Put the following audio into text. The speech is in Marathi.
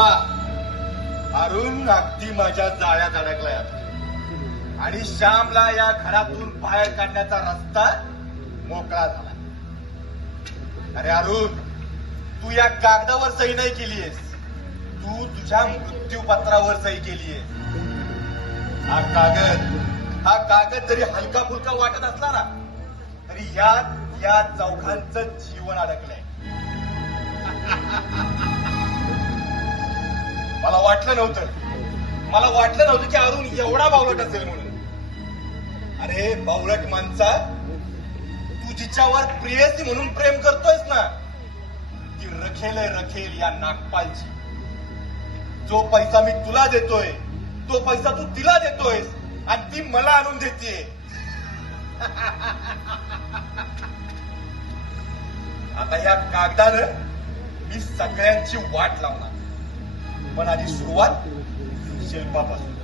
वा, अरुण अगदी माझ्या जाळ्यात अडकलाय आणि श्यामला या घरातून बाहेर काढण्याचा रस्ता मोकळा झाला. अरे अरुण, तू या कागदावर सही नाही केलीयस, तू तुझ्या मृत्यूपत्रावर सही केलीये. हा कागद जरी हलका फुलका वाटत असला ना, तरी यात या चौघांचं जीवन अडकलंय. मला वाटलं नव्हतं की अरुण एवढा बावळट असेल म्हणून. अरे बावळट माणसा, तू जिच्यावर प्रियसी म्हणून प्रेम करतोयस ना, ती रखेल या नागपालची. जो पैसा मी तुला देतोय, तो पैसा तू तिला देतोयस आणि ती मला आणून देतेय. आता या कागदानं मी सगळ्यांची वाट लावणार, पण आधी सुरुवात शिल्पापासून.